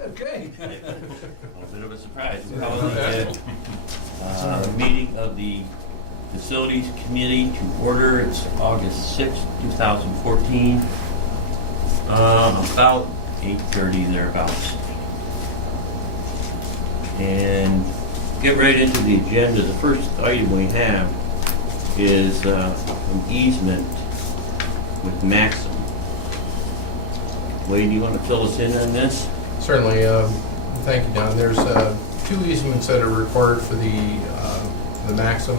Okay. A little bit of a surprise. We're calling the meeting of the Facilities Committee to order. It's August 6th, 2014. About 8:30 thereabouts. And get right into the agenda. The first item we have is an easement with Maxim. Wade, do you want to fill us in on this? Certainly. Thank you, Don. There's two easements that are required for the Maxim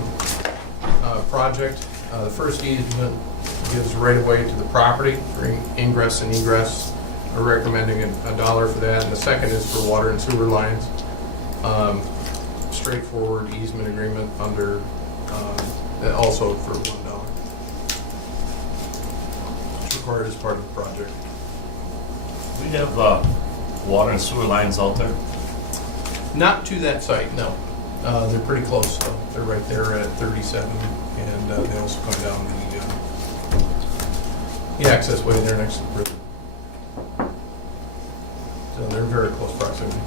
project. The first easement gives right of way to the property for ingress and egress. We're recommending $1 for that. And the second is for water and sewer lines. Straightforward easement agreement under also for $1. It's required as part of the project. We have water and sewer lines out there. Not to that site, no. They're pretty close, though. They're right there at 37, and they also come down the access way there next to the river. So they're very close proximity.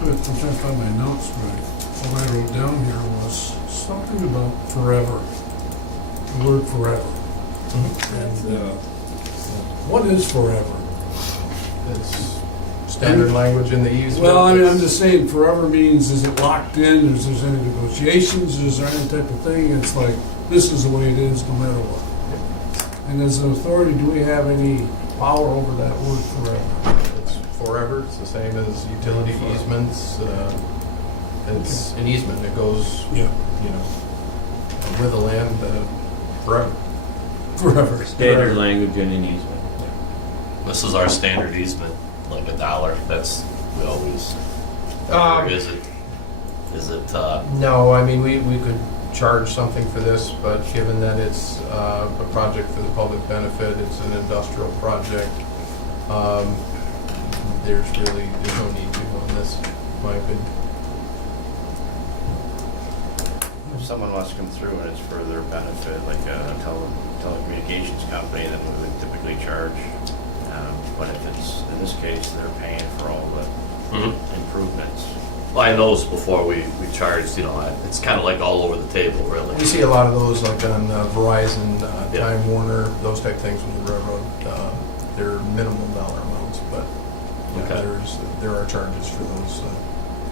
But I'm trying to find my notes right. What I wrote down here was something about forever. The word forever. And what is forever? It's standard language in the easement. Well, I mean, I'm just saying forever means, is it locked in? Is there any negotiations? Is there any type of thing? It's like, this is the way it is no matter what. And as an authority, do we have any power over that word forever? It's forever. It's the same as utility easements. It's an easement that goes, Yeah. with the land forever. Forever. Standard language in an easement. This is our standard easement, like $1. That's, we always, Um, or is it, No, I mean, we could charge something for this, but given that it's a project for the public benefit, it's an industrial project, there's no need to on this, in my opinion. If someone wants to come through and it's for their benefit, like a telecommunications company, then we would typically charge. But if it's, in this case, they're paying for all the improvements. well, I know before we charged, it's kind of like all over the table, really. We see a lot of those like on Verizon, Yeah. Time Warner, those type things with the railroad. They're minimal dollar amounts, but yeah, Okay. there are charges for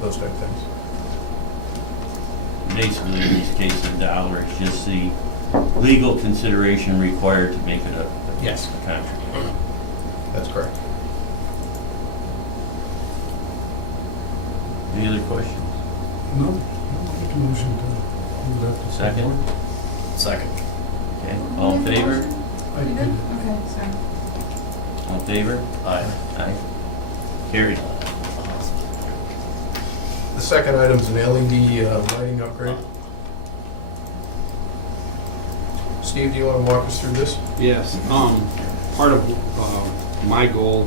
those type things. Basically, in this case, $1 is just the legal consideration required to make it a Yes. contract. That's correct. Any other questions? No? Make a motion to move that to Second? Second. Okay, all in favor? I You did. good? Okay, sorry. All in favor? Aye. Aye. Carried. The second item is an LED lighting upgrade. Steve, do you want to walk us through this? Yes, part of my goal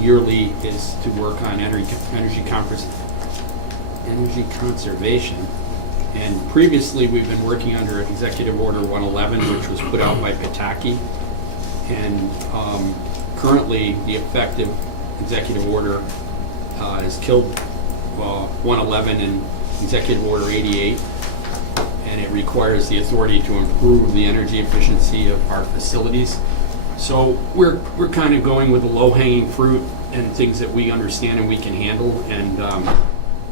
yearly is to work on energy conservation. And previously, we've been working under Executive Order 111, which was put out by Pataki. And currently, the effective executive order has killed 111 and Executive Order 88. And it requires the authority to improve the energy efficiency of our facilities. So we're kind of going with the low-hanging fruit and things that we understand and we can handle. And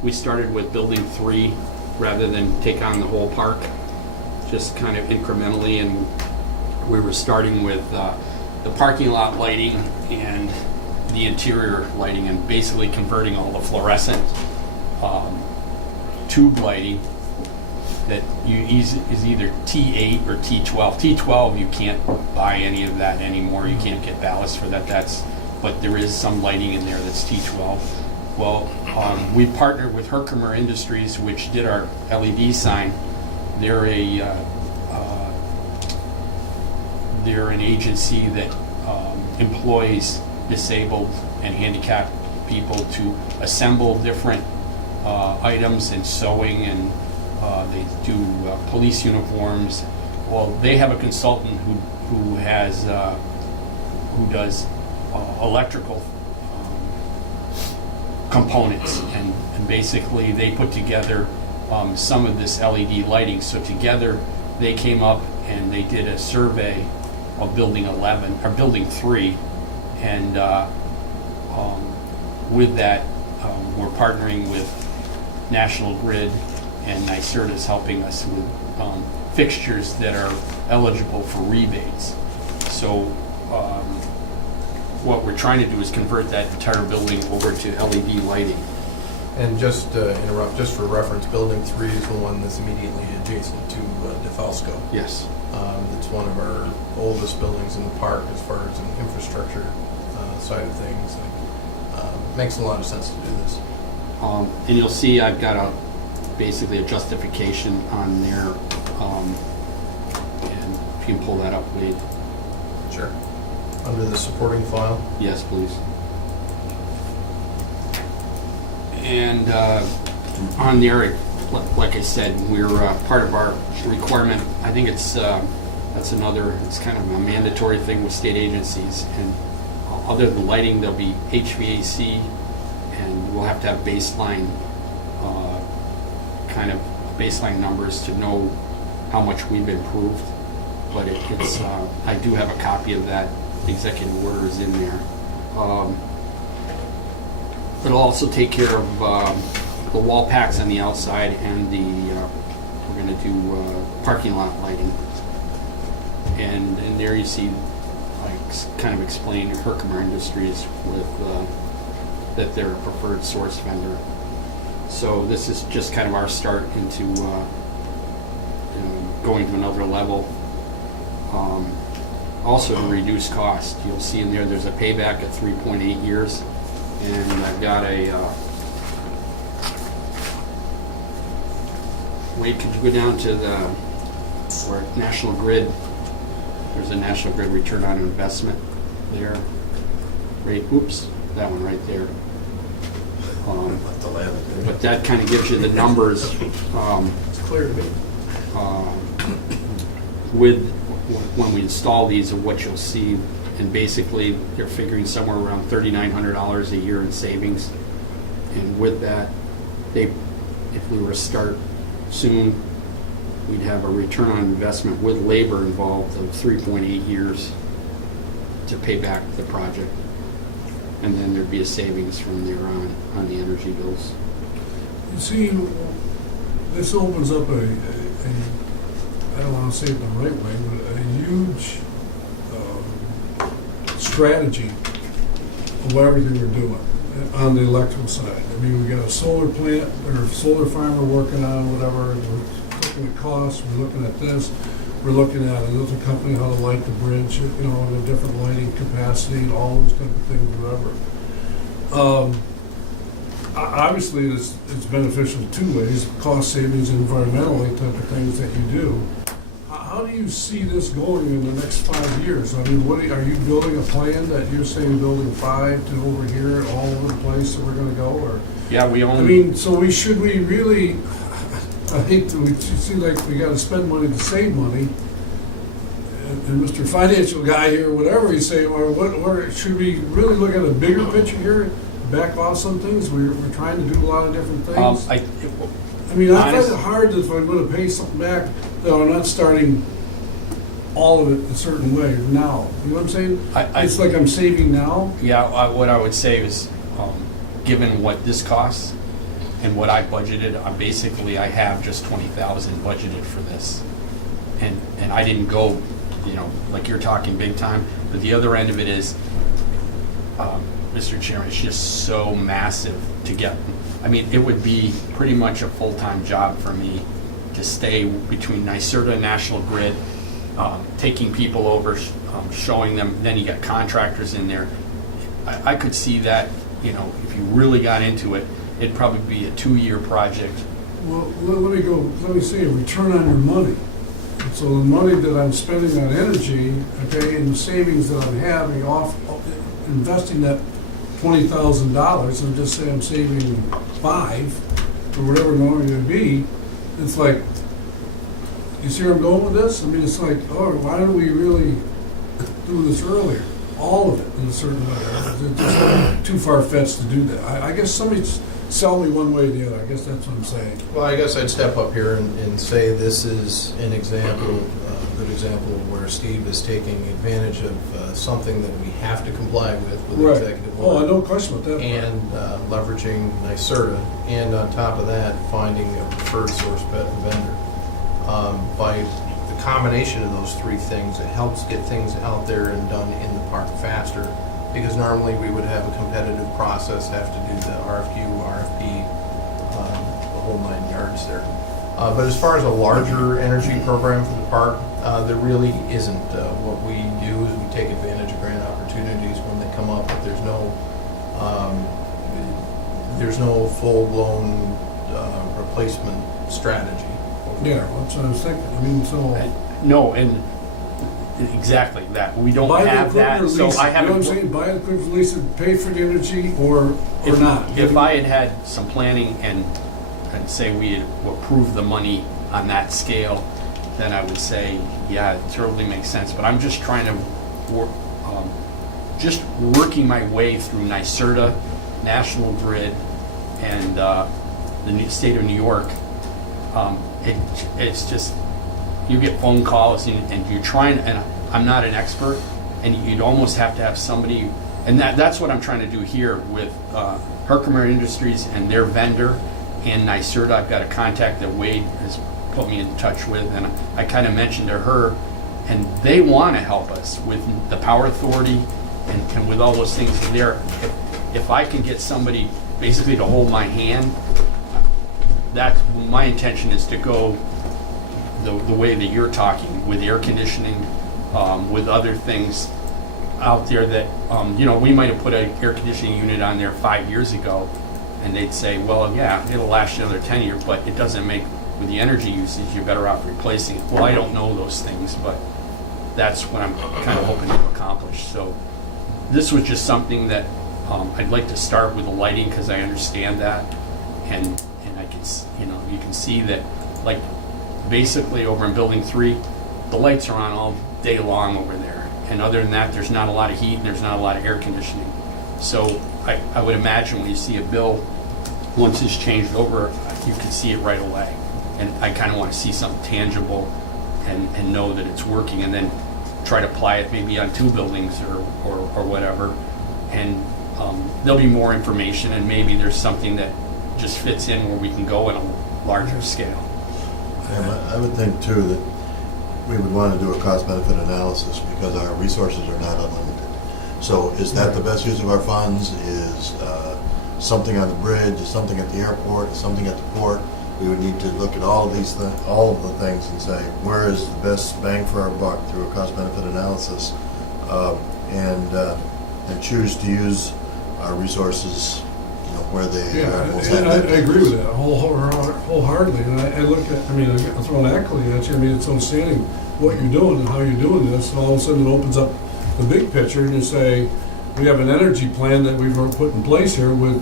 we started with building 3 rather than take on the whole park, just kind of incrementally. And we were starting with the parking lot lighting and the interior lighting, and basically converting all the fluorescent tube lighting that is either T8 or T12. T12, you can't buy any of that anymore. You can't get ballast for that. But there is some lighting in there that's T12. Well, we partnered with Herkimer Industries, which did our LED sign. They're an agency that employs disabled and handicapped people to assemble different items and sewing, and they do police uniforms. Well, they have a consultant who has who does electrical components, and basically they put together some of this LED lighting. So together they came up and they did a survey of building 11 or building 3, and with that we're partnering with National Grid, and NYSERDA is helping us with fixtures that are eligible for rebates. So what we're trying to do is convert that entire building over to LED lighting. And just to interrupt, just for reference, Building 3 is the one that's immediately adjacent to DeFalsco. Yes. It's one of our oldest buildings in the park as far as an infrastructure side of things. Makes a lot of sense to do this. And you'll see I've got basically a justification on there, and if you can pull that up, Wade. Sure. Under the supporting file. Yes, please. And on there, like I said, we're part of our requirement. I think it's it's kind of a mandatory thing with state agencies. And other than lighting, there'll be HVAC, and we'll have to have baseline kind of baseline numbers to know how much we've improved. But it's I do have a copy of that. The executive order is in there. It'll also take care of the wall packs on the outside, and we're going to do parking lot lighting. And there you see, like, kind of explain Herkimer Industries with that they're a preferred source vendor. So this is just kind of our start into going to another level. Also to reduce cost. You'll see in there's a payback at 3.8 years. And I've got Wade, could you go down to where National Grid, there's a National Grid return on investment there. Right, oops, that one right there. But that kind of gives you the numbers. It's clear to me. With when we install these, of what you'll see, and basically they're figuring somewhere around $3,900 a year in savings. And with that, if we were to start soon, we'd have a return on investment with labor involved of 3.8 years to pay back the project. And then there'd be a savings from there on the energy bills. You see, this opens up I don't want to say it the right way, but a huge strategy of everything we're doing on the electrical side. I mean, we got a solar plant or solar farm we're working on, whatever. We're looking at costs. We're looking at this. We're looking at another company, how to light the bridge, the different lighting capacity, all those type of things, whatever. Obviously, it's beneficial two ways: cost savings and environmentally type of things that you do. How do you see this going in the next 5 years? I mean, are you building a plan that you're saying building 5 to over here, all over the place that we're going to go? Or yeah, we own. I mean, so should we really? I hate to. We seem like we got to spend money to save money. And Mr. Financial Guy here, whatever he's saying, or should we really look at a bigger picture here? Back off some things. We're trying to do a lot of different things. I mean, I find it hard that if I'm going to pay something back, that I'm not starting all of it a certain way now. You know what I'm saying? It's like I'm saving now. Yeah, what I would say is, given what this costs and what I budgeted, I have just $20,000 budgeted for this, and I didn't go, like you're talking big time. But the other end of it is, Mr. Chairman, it's just so massive to get. I mean, it would be pretty much a full-time job for me to stay between NYSERDA and National Grid, taking people over, showing them. Then you got contractors in there. I could see that, if you really got into it, it'd probably be a 2-year project. Well, let me say a return on your money. So the money that I'm spending on energy, okay, and the savings that I'm having off investing that $20,000, and just say I'm saving 5 or whatever normally it would be. It's like, you see where I'm going with this? I mean, it's like, oh, why don't we really do this earlier? all of it in a certain way. It's just too far-fetched to do that. I guess somebody's sell me one way or the other. I guess that's what I'm saying. Well, I guess I'd step up here and say this is an example, a good example of where Steve is taking advantage of something that we have to comply with the Right. executive Oh, order. no question about that. And leveraging NYSERDA, and on top of that, finding a preferred source vendor. By the combination of those three things, it helps get things out there and done in the park faster, because normally we would have a competitive process, have to do the RFQ, RFP, the whole 9 yards there. But as far as a larger energy program for the park, there really isn't. What we do is we take advantage of grant opportunities when they come up, but there's no full-blown replacement strategy. Yeah, that's what I was thinking. I mean, so. No, and exactly that. We don't Buy the have that, equipment or so lease it. I You know what I'm haven't. saying? Buy the equipment, lease it, pay for the energy, or not. If I had had some planning and say we had approved the money on that scale, then I would say, yeah, it totally makes sense. But I'm just trying to work, just working my way through NYSERDA, National Grid, and the state of New York. It's just, you get phone calls and you're trying, and I'm not an expert, and you'd almost have to have somebody, and that's what I'm trying to do here with Herkimer Industries and their vendor and NYSERDA. I've got a contact that Wade has put me in touch with, and I kind of mentioned to her, and they want to help us with the Power Authority and with all those things there. If I can get somebody basically to hold my hand, that's my intention, is to go the way that you're talking, with air conditioning, with other things out there that, we might have put an air conditioning unit on there 5 years ago, and they'd say, well, yeah, it'll last you another 10 years, but it doesn't make, with the energy usage, you're better off replacing it. Well, I don't know those things, but that's what I'm kind of hoping to accomplish. So this was just something that I'd like to start with the lighting, because I understand that, and I can, you can see that, like, basically over in Building 3, the lights are on all day long over there. And other than that, there's not a lot of heat and there's not a lot of air conditioning. So I would imagine when you see a bill, once it's changed over, you can see it right away. And I kind of want to see something tangible and know that it's working, and then try to apply it maybe on 2 buildings or whatever. And there'll be more information, and maybe there's something that just fits in where we can go in a larger scale. I would think too that we would want to do a cost-benefit analysis, because our resources are not unlimited. So is that the best use of our funds? Is something on the bridge, is something at the airport, is something at the port? We would need to look at all of these all of the things and say, where is the best bang for our buck through a cost-benefit analysis, and choose to use our resources where they Yeah, are most and I advantageous. agree with that wholeheartedly. And I look at, I'll throw an accolade at you. It's understanding what you're doing and how you're doing this, and all of a sudden it opens up the big picture, and you say, we have an energy plan that we've put in place here with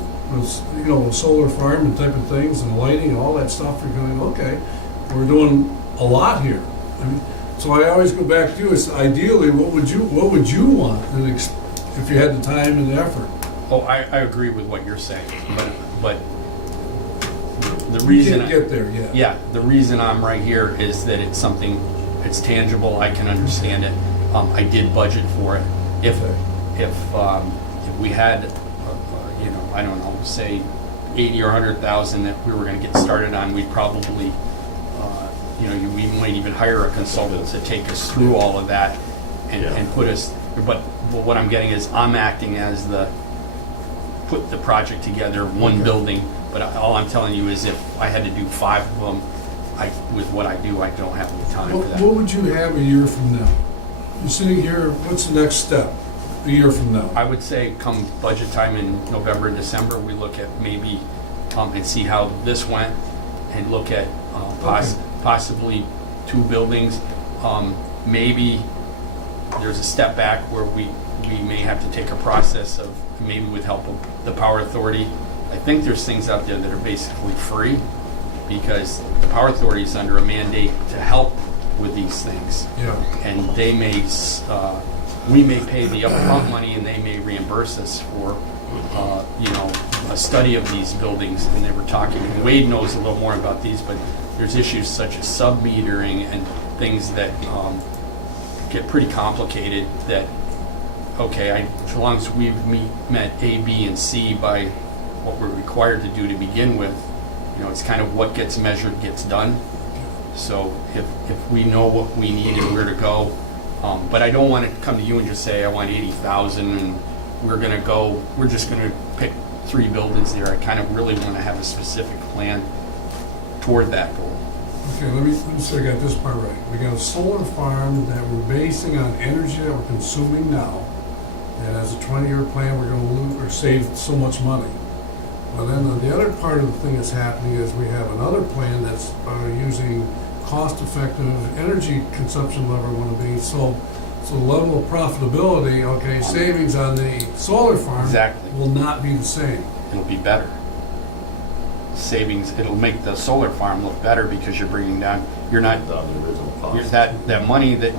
solar farm and type of things and lighting and all that stuff. You're going, okay, we're doing a lot here. So I always go back to is ideally, what would you want if you had the time and the effort? Oh, I agree with what you're saying, but the We reason can't get there yet. Yeah, the reason I'm right here is that it's something, it's tangible, I can understand it. I did budget for it. If we had, I don't know, say 80 or 100,000 that we were going to get started on, we'd probably, we might even hire a consultant to take us through all of that and put us. But what I'm getting is I'm acting as put the project together, one building. But all I'm telling you is if I had to do 5 of them, with what I do, I don't have the time for that. What would you have a year from now? You're sitting here, what's the next step a year from now? I would say come budget time in November and December, we look at maybe, and see how this went, and look at possibly 2 buildings. Maybe there's a step back where we may have to take a process of, maybe with help of the Power Authority. I think there's things out there that are basically free, because the Power Authority is under a mandate to help with these things. Yeah. And they may we may pay the upfront money and they may reimburse us for, a study of these buildings. And they were talking, and Wade knows a little more about these, but there's issues such as sub-metering and things that get pretty complicated that, okay, as long as we've met A, B, and C by what we're required to do to begin with, it's kind of what gets measured gets done. So if we know what we need and where to go, but I don't want to come to you and just say, I want 80,000 and we're just going to pick 3 buildings there. I kind of really want to have a specific plan toward that goal. Okay, let me see, I got this part right. We got a solar farm that we're basing on energy that we're consuming now. And as a 20-year plan, we're going to lose or save so much money. But then the other part of the thing that's happening is we have another plan that's using cost-effective energy consumption level one of these. So the level of profitability, okay, savings on the solar farm Exactly. will not be the same. It'll be better. Savings, it'll make the solar farm look better because you're bringing down, you're not, The original cost. that money that,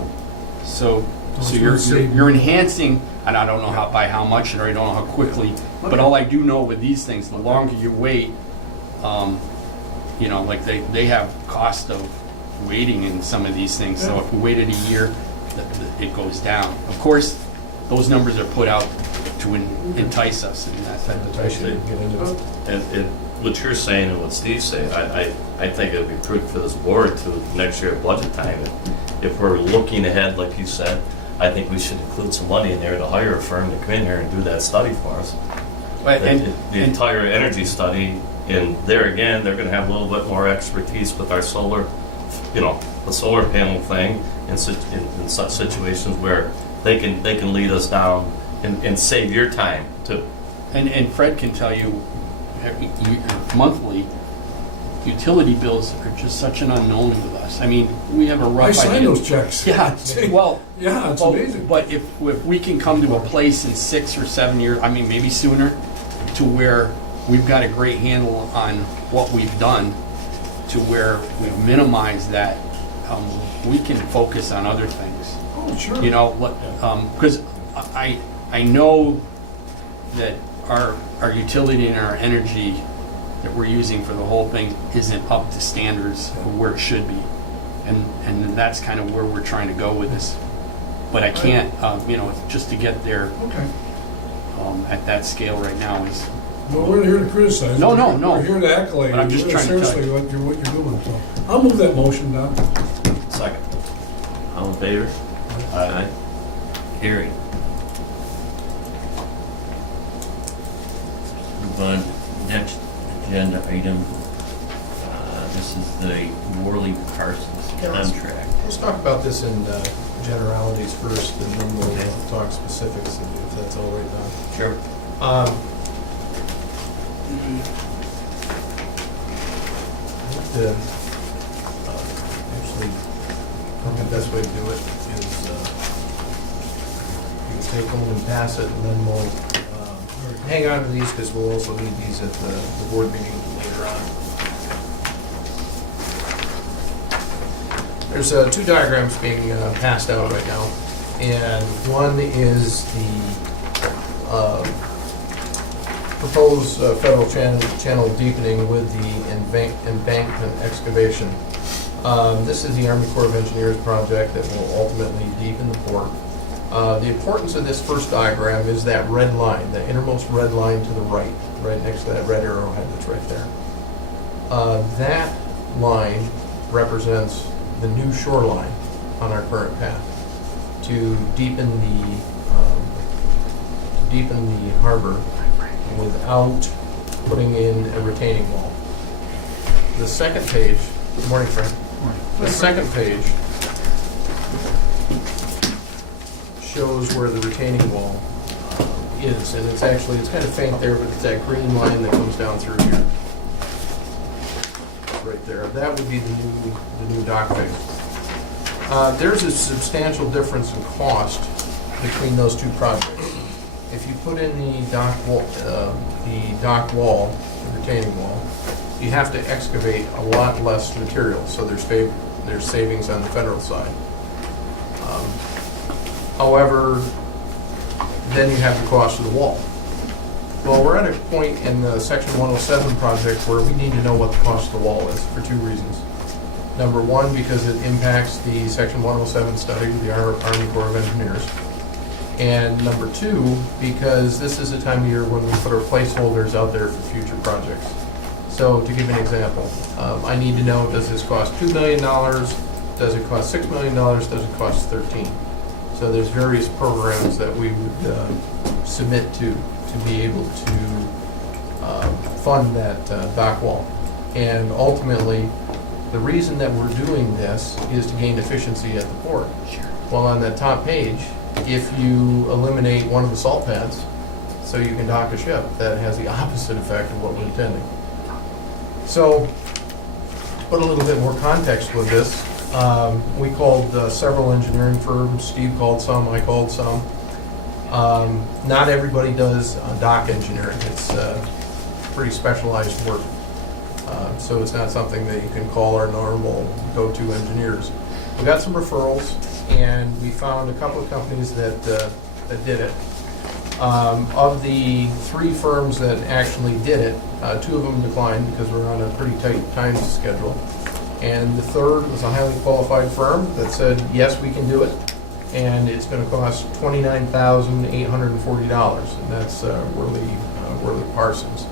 so it's you're gonna save- you're enhancing, and I don't know by how much, or I don't know how quickly, but Okay. all I do know with these things, the longer you wait, like they have cost of waiting in some of these things, so Yeah. if we waited a year, it goes down. Of course, those numbers are put out to entice us, and that's that. I should get into it. And what you're saying and what Steve's saying, I think it'd be prudent for this board to, next year at budget time, if we're looking ahead, like you said, I think we should include some money in there to hire a firm to come in here and do that study for us. The entire energy study, and there again, they're gonna have a little bit more expertise with our solar, the solar panel thing in such situations where they can lead us down and save your time too. And Fred can tell you, monthly, utility bills are just such an unknown with us. I mean, we have a rough I idea. sign those checks. Yeah, well, Yeah, it's well, amazing. but if we can come to a place in 6 or 7 years, I mean, maybe sooner, to where we've got a great handle on what we've done, to where we've minimized that, we can focus on other things. Oh, sure. Because I know that our utility and our energy that we're using for the whole thing isn't up to standards of where it should be. And that's kind of where we're trying to go with this. But I can't, just to get there Okay. at that scale right now is, Well, we're here to criticize. No, no, We're no. here to accolade. But I'm just you trying to tell seriously what you're doing. So I'll move that motion down. Second. All in favor? Aye. Carried. Move on, next agenda item. This is the Worley Parsons Yeah, let's- contract. Let's talk about this in generalities first, and then we'll talk specifics, if that's all right, Don. Sure. Actually, I think the best way to do it is you can take home and pass it, and then we'll hang on to these because we'll also need these at the board meeting later on. There's 2 diagrams being passed out right now, and one is the proposed federal channel deepening with the embankment excavation. This is the Army Corps of Engineers project that will ultimately deepen the port. The importance of this first diagram is that red line, the innermost red line to the right next to that red arrowhead that's right there. That line represents the new shoreline on our current path to deepen the harbor without putting in a retaining wall. The second page, good morning, Frank. The second page shows where the retaining wall is, and it's kind of faint there, but it's that green line that comes down through here. Right there. That would be the new dock face. There's a substantial difference in cost between those 2 projects. If you put in the dock wall, the retaining wall, you have to excavate a lot less material, so there's savings on the federal side. However, then you have the cost of the wall. Well, we're at a point in the Section 107 project where we need to know what the cost of the wall is for two reasons. Number one, because it impacts the Section 107 study with the Army Corps of Engineers. And number two, because this is a time of year when we put our placeholders out there for future projects. So to give an example, I need to know, does this cost $2 million? Does it cost $6 million? Does it cost 13? So there's various programs that we would submit to be able to fund that dock wall. And ultimately, the reason that we're doing this is to gain efficiency at the port. Well, on that top page, if you eliminate one of the salt pads, so you can dock a ship, that has the opposite effect of what we're intending. So, put a little bit more context with this. We called several engineering firms. Steve called some, I called some. Not everybody does dock engineering. It's pretty specialized work. So it's not something that you can call our normal go-to engineers. We got some referrals, and we found a couple of companies that did it. Of the 3 firms that actually did it, 2 of them declined because we're on a pretty tight time schedule. And the third was a highly qualified firm that said, yes, we can do it, and it's going to cost $29,840, and that's Worley Parsons.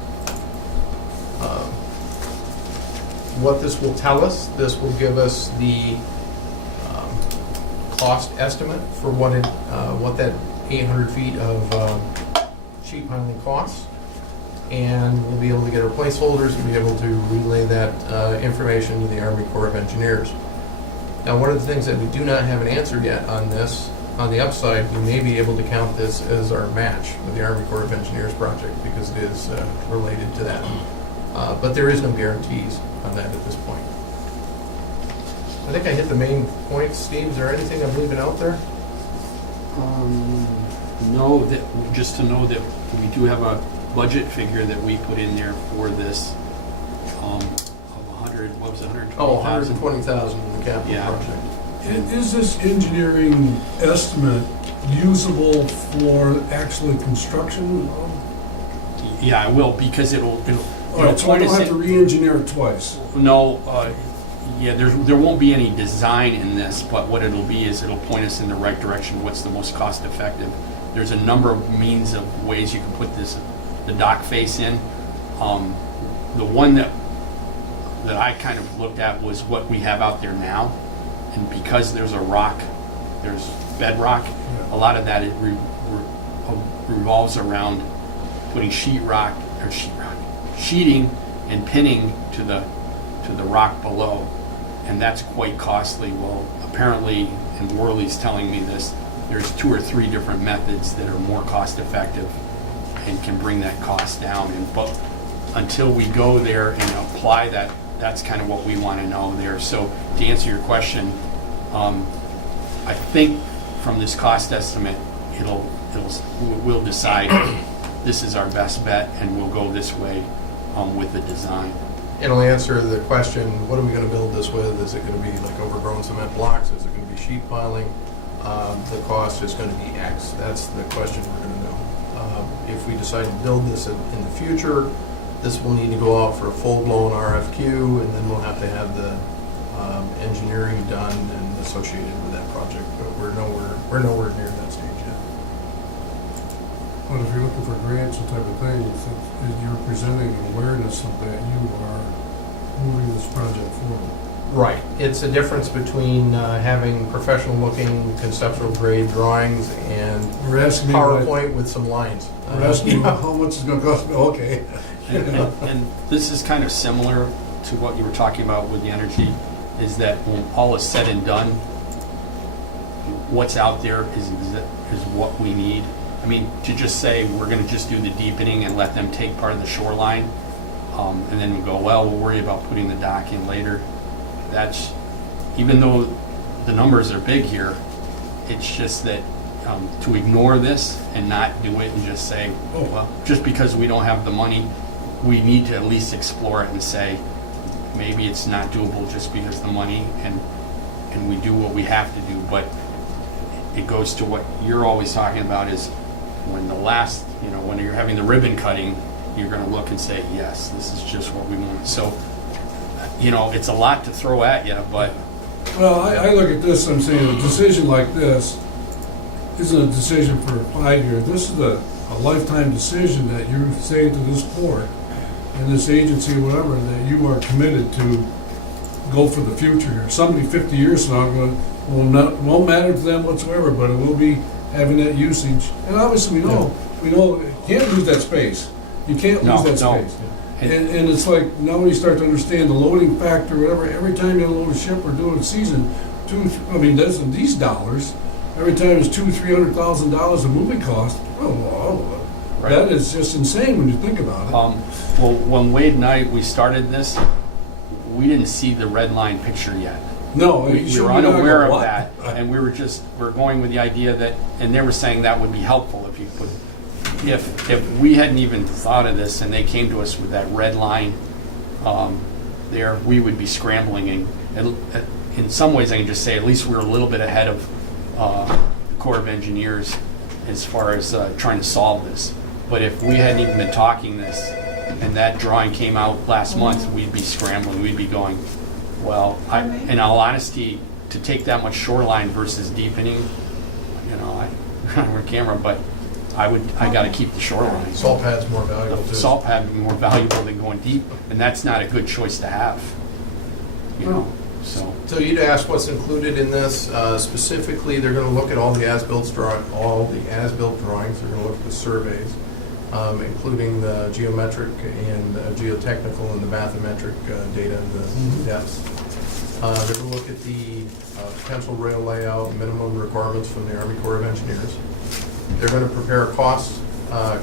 What this will tell us, this will give us the cost estimate for what that 800 feet of sheet piling costs, and we'll be able to get our placeholders and be able to relay that information to the Army Corps of Engineers. Now, one of the things that we do not have an answer yet on this, on the upside, we may be able to count this as our match with the Army Corps of Engineers project because it is related to that. But there is no guarantees on that at this point. I think I hit the main points. Steve, is there anything I'm leaving out there? No, just to know that we do have a budget figure that we put in there for this of 100, what was it, 120,000? Oh, 120,000 in the capital Yeah. project. And is this engineering estimate usable for actually construction? Yeah, I will, because it'll All right, so I point don't us have to re-engineer it twice. No, yeah, there won't be any design in this, but what it'll be is it'll point us in the right direction, what's the most cost effective. There's a number of means of ways you can put the dock face in. The one that I kind of looked at was what we have out there now, and because there's bedrock, a lot of that revolves around putting sheeting and pinning to the rock below, and that's quite costly. Well, apparently, and Worley's telling me this, there's 2 or 3 different methods that are more cost effective and can bring that cost down. But until we go there and apply that, that's kind of what we want to know there. So to answer your question, I think from this cost estimate, we'll decide this is our best bet and we'll go this way with the design. It'll answer the question, what are we going to build this with? Is it going to be like overgrown cement blocks? Is it going to be sheet piling? The cost is going to be X. That's the question we're going to know. If we decide to build this in the future, this will need to go out for a full-blown RFQ, and then we'll have to have the engineering done and associated with that project. But we're nowhere near that stage yet. But if you're looking for grants and type of thing, if you're presenting awareness of that, you are moving this project forward. Right. It's a difference between having professional-looking conceptual-grade drawings and You're asking me what PowerPoint with some lines. you're asking me how much it's going to cost me. Okay. And this is kind of similar to what you were talking about with the energy, is that when all is said and done, what's out there is what we need. I mean, to just say we're going to just do the deepening and let them take part of the shoreline, and then we go, well, we'll worry about putting the dock in later. That's, even though the numbers are big here, it's just that to ignore this and not do it and just say, oh, well, just because we don't have the money, we need to at least explore it and say, maybe it's not doable just because of the money, and we do what we have to do. But it goes to what you're always talking about is when the last, when you're having the ribbon cutting, you're gonna look and say, yes, this is just what we want. So, it's a lot to throw at you, but Well, I look at this, I'm saying a decision like this isn't a decision for 5 years. This is a lifetime decision that you're saying to this board and this agency, whatever, that you are committed to go for the future here. Somebody 50 years from now won't matter to them whatsoever, but it will be having that usage. And obviously, we know you can't lose that space. You can't lose that No. space. And it's like, now when you start to understand the loading factor, whatever, every time you load a ship or do a season, these dollars, every time it's $200,000-$300,000 of moving cost, Right. that is just insane when you think about it. well, when Wade and we started this, we didn't see the red line picture yet. No, We were unaware of that, and we're going with the idea that, and they were saying that would be helpful if you put, if we hadn't even thought of this and they came to us with that red line there, we would be scrambling, and in some ways I can just say at least we're a little bit ahead of the Corps of Engineers as far as trying to solve this. But if we hadn't even been talking this and that drawing came out last month, we'd be scrambling, we'd be going, well, in all honesty, to take that much shoreline versus deepening, I don't have a camera, but I gotta keep the shoreline. Salt pad's more valuable The too. salt pad would be more valuable than going deep, and that's not a good choice to have, so. So you'd ask what's included in this. Specifically, they're gonna look at all the as-built drawings, they're gonna look at the surveys, including the geometric and geotechnical and the bathymetric data, the depths. They're gonna look at the potential rail layout, minimum requirements from the Army Corps of Engineers. They're gonna prepare a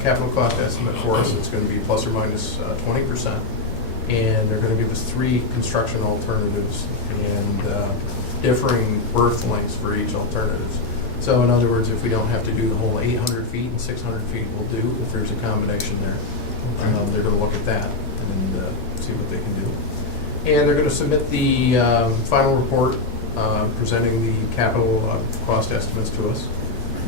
capital cost estimate for us. It's gonna be plus or minus 20%. And they're gonna give us 3 construction alternatives and differing berth lengths for each alternative. So in other words, if we don't have to do the whole 800 feet and 600 feet, we'll do if there's a combination there. They're gonna look at that and see what they can do. And they're gonna submit the final report presenting the capital cost estimates to us.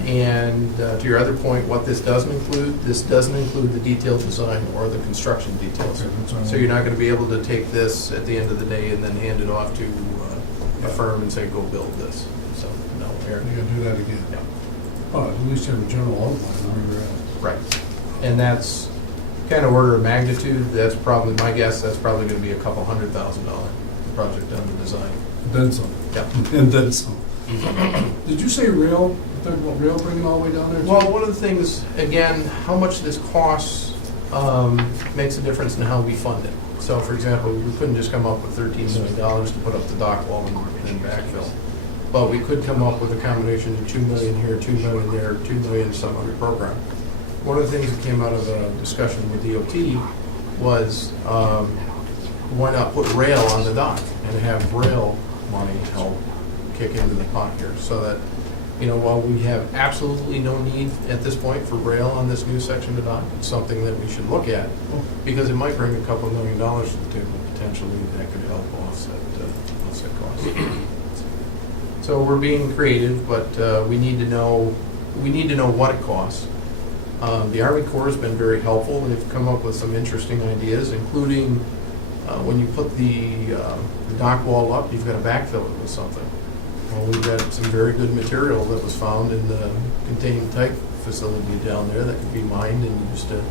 And to your other point, what this doesn't include the detailed design or the construction details. So you're not going to be able to take this at the end of the day and then hand it off to a firm and say, go build this. So, no, You're Aaron. gonna do that again. Yeah. Well, at least you have a general outline of where you're at. Right. And that's kind of order of magnitude. That's probably, my guess, that's probably going to be a couple $100,000 project done to design. Then some. Yeah. And then some. Did you say rail? You talking about rail bringing all the way down there? Well, one of the things, again, how much this costs makes a difference in how we fund it. So, for example, we couldn't just come up with $13 million to put up the dock wall and backfill. But we could come up with a combination of $2 million here, $2 million there, $2 million some other program. One of the things that came out of a discussion with DOT was why not put rail on the dock and have rail money help kick into the pot here, so that, while we have absolutely no need at this point for rail on this new section of dock, it's something that we should look at, because it might bring a couple $1 million to the table potentially that could help offset costs. So we're being creative, but we need to know what it costs. The Army Corps has been very helpful. They've come up with some interesting ideas, including when you put the dock wall up, you've got to backfill it with something. Well, we've got some very good material that was found in the contained type facility down there that could be mined and used to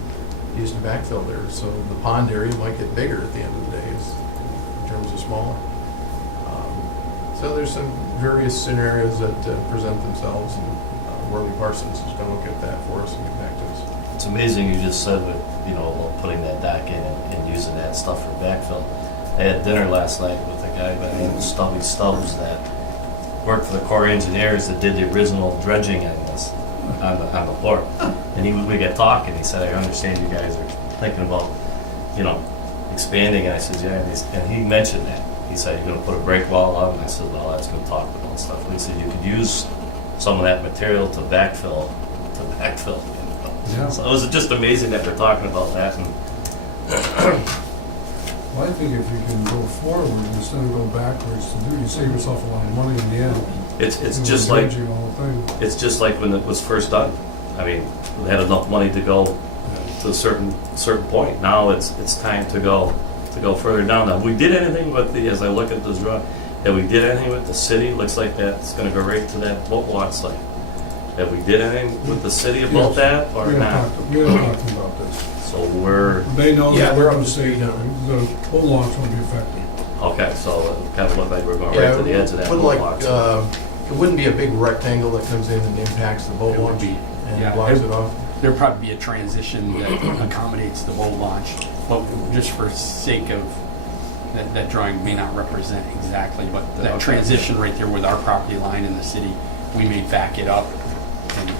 backfill there. So the pond area might get bigger at the end of the day in terms of smaller. So there's some various scenarios that present themselves, and Worley Parsons is going to look at that for us and get back to us. It's amazing you just said with, putting that dock in and using that stuff for backfill. I had dinner last night with a guy by the name of Stubby Stubbs that worked for the Corps of Engineers that did the original dredging on this, on the port. And we got talking, he said, I understand you guys are thinking about, expanding. And I said, yeah, and he mentioned that. He said, you're going to put a break wall up? And I said, well, that's going to talk about stuff. And he said, you could use some of that material to backfill. Yeah. So it was just amazing that they're talking about that. And Well, I think if you can go forward instead of go backwards you save yourself a lot of money in the end. it's just like Dredging the whole thing. it's just like when it was first done. I mean, they had enough money to go to a certain point. Now it's time to go further down. Now, we did anything with the, as I look at this drawing, have we did anything with the city? Looks like that's gonna go right to that boat launch site. Have we did anything with the city about Yes. that or We not? have talked about this. So we're, They know Yeah, that they're we're up going to to say speed on the boat launch won't be affected. okay, so it kind of looked like we're going Yeah, right to the edge of that wouldn't boat like, launch. it wouldn't be a big rectangle that comes in and impacts the boat It would launch be, and yeah. blocks it off. There'd probably be a transition that accommodates the boat launch, but just for sake of, that drawing may not represent exactly, but that transition right there with our property line in the city, we may back it up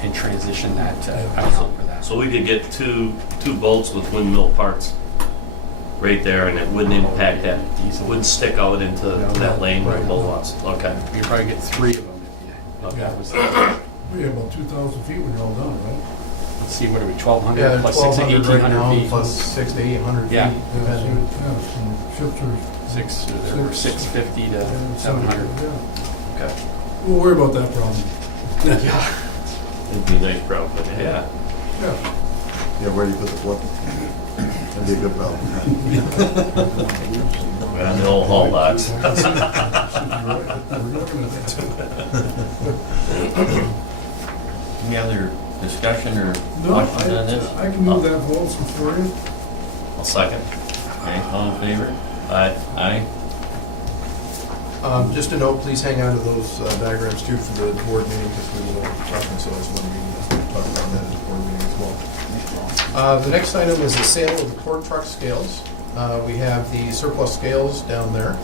and transition that to account for that. So we could get two boats with windmill parts right there, and it wouldn't impact that. It wouldn't stick out into that lane where the boat launch. Okay. You'd probably get 3 of them if Okay. that was, We have about 2,000 feet when you're all done, right? let's see, what are we, 1,200 Yeah, plus 6 to 1,200 right 1,800 now, feet? plus 6 to 800 feet. Yeah. depending. Some ships are. There were 650 to 700. Yeah. Okay. We'll worry about that problem. Yeah. It'd be a nice problem, but yeah. Yeah. Yeah, where do you put the floor? That'd be a good problem. Well, the old haul lots. Should be right. We're looking at that. Any other discussion or No, questions on this? I can move that vote for you. I'll second. Okay, all in favor? Aye. Aye. Just a note, please hang on to those diagrams too for the board meeting, because we will reference those when we talk about that at the board meeting as well. The next item is the sale of the port truck scales. We have the surplus scales down there,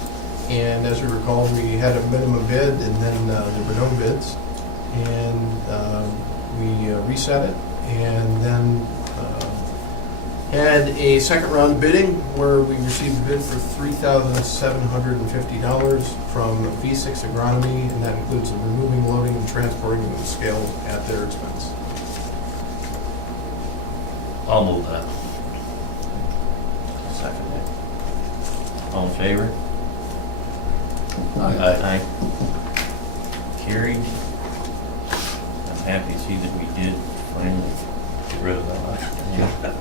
and as you recall, we had a minimum bid, and then there were no bids, and we reset it, and then had a second round of bidding where we received a bid for $3,750 from V6 Agronomy, and that includes the removing, loading, and transporting of the scale at their expense. I'll move that. Second that. All in favor? Aye. Carried. I'm happy to see that we did finally Get rid of that.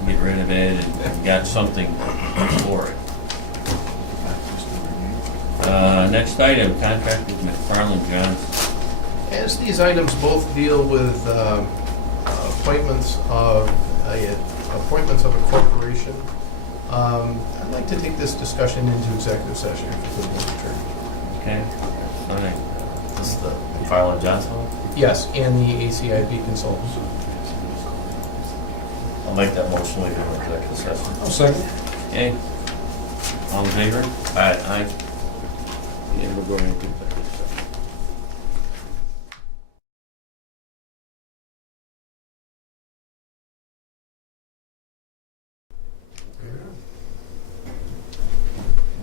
get rid of it and got something for it. Next item, contract with McFarland Johnson. As these items both deal with appointments of a corporation, I'd like to take this discussion into executive session if you could, Mr. Chairman. Okay, all right. This is the McFarland Johnson one? Yes, and the ACIP consultants. I'll make that motion later in executive session. I'll second. Okay. All in favor? Aye. Aye. Yeah, we're going into executive session.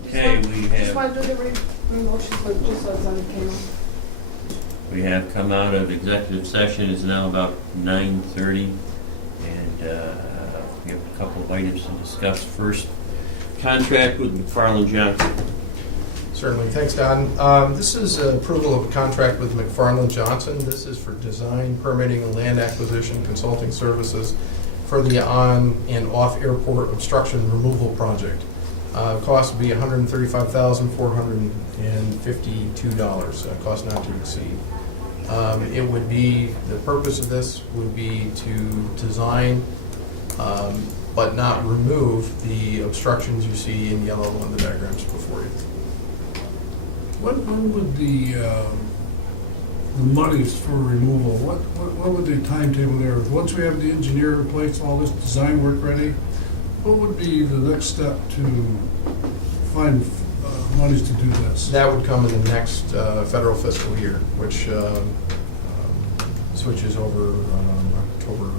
Okay, we Just have, want to do the re-motion, so just so it's on the camera. we have come out of executive session. It's now about 9:30, and we have a couple of items to discuss. First, contract with McFarland Johnson. Certainly. Thanks, Don. This is approval of a contract with McFarland Johnson. This is for design, permitting, and land acquisition consulting services for the on and off airport obstruction removal project. Cost would be $135,452, cost not to exceed. It would be, the purpose of this would be to design, but not remove the obstructions you see in yellow on the diagrams before you. When would the monies for removal, what would the timetable there? Once we have the engineer in place, all this design work ready, what would be the next step to find monies to do this? That would come in the next federal fiscal year, which switches over October.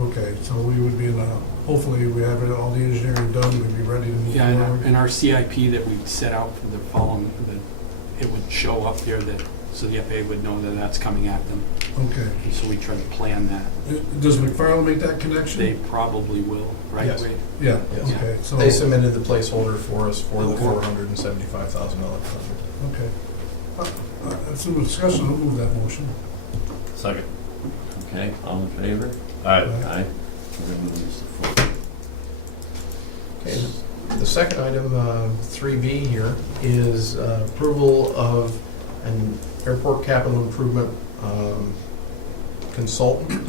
Okay, so we would be in a, hopefully we have all the engineering done, we'd be ready to move Yeah, forward. and our CIP that we set out for the following, it would show up there that, so the FAA would know that that's coming at them. Okay. So we try to plan that. Does McFarland make that connection? They probably will, right, Yes. Wade? Yeah, Yes. okay, so. They submitted the placeholder for us for the Okay. $475,000 project. Okay. That's some discussion, I'll move that motion. Second. Okay, all in favor? All right, Aye. We're gonna move this to full. Okay, the second item, 3B here, is approval of an airport capital improvement consultant.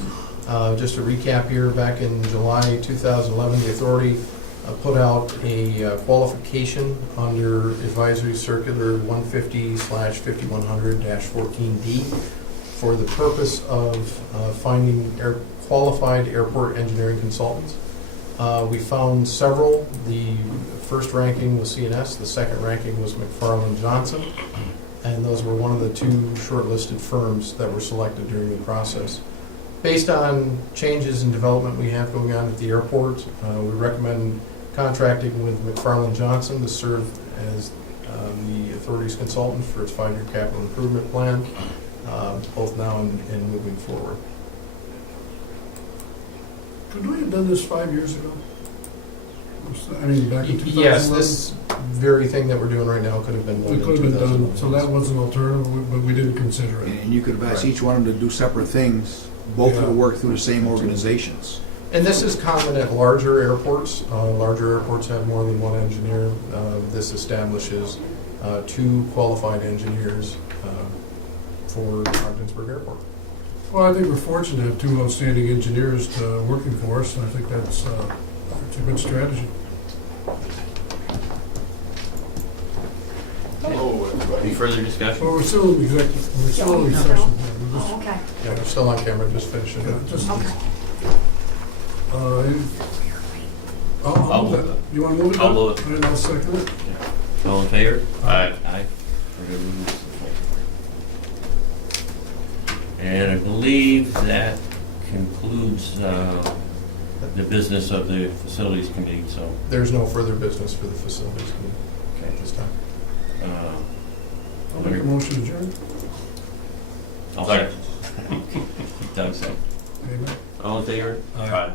Just to recap here, back in July 2011, the authority put out a qualification under Advisory Circular 150/5100-14D for the purpose of finding qualified airport engineering consultants. We found several. The first ranking was CNS, the second ranking was McFarland Johnson, and those were one of the two shortlisted firms that were selected during the process. Based on changes in development we have going on at the airport, we recommend contracting with McFarland Johnson to serve as the authority's consultant for its 5-year capital improvement plan, both now and moving forward. Could we have done this 5 years ago? I mean, back in 2011? Yes, this very thing that we're doing right now could have been done It in could have been done, 2011. so that was an alternative, but we didn't consider it. And you could have asked Right. each one of them to do separate things, both of Yeah. them work through the same organizations. And this is common at larger airports. Larger airports have more than one engineer. This establishes 2 qualified engineers for Ogdensburg Airport. Well, I think we're fortunate to have 2 outstanding engineers working for us, and I think that's a good strategy. Any further discussion? Well, we're still in executive, we're still in session. here. We're just- Oh, okay, Yeah, we're still on camera, just finishing yeah, it. just, okay. I'll I'll move move that. You want to move it? I'll then? move it. And I'll second it. All in favor? Aye. Aye. We're gonna move this to full. And I believe that concludes the business of the facilities committee, so, There's no further business for the facilities committee okay. at this time. I'll make a motion to adjourn. I'll second. Doug second. Amen. All in favor? all right.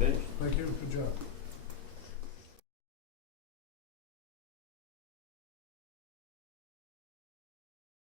Okay. Thank you, good job.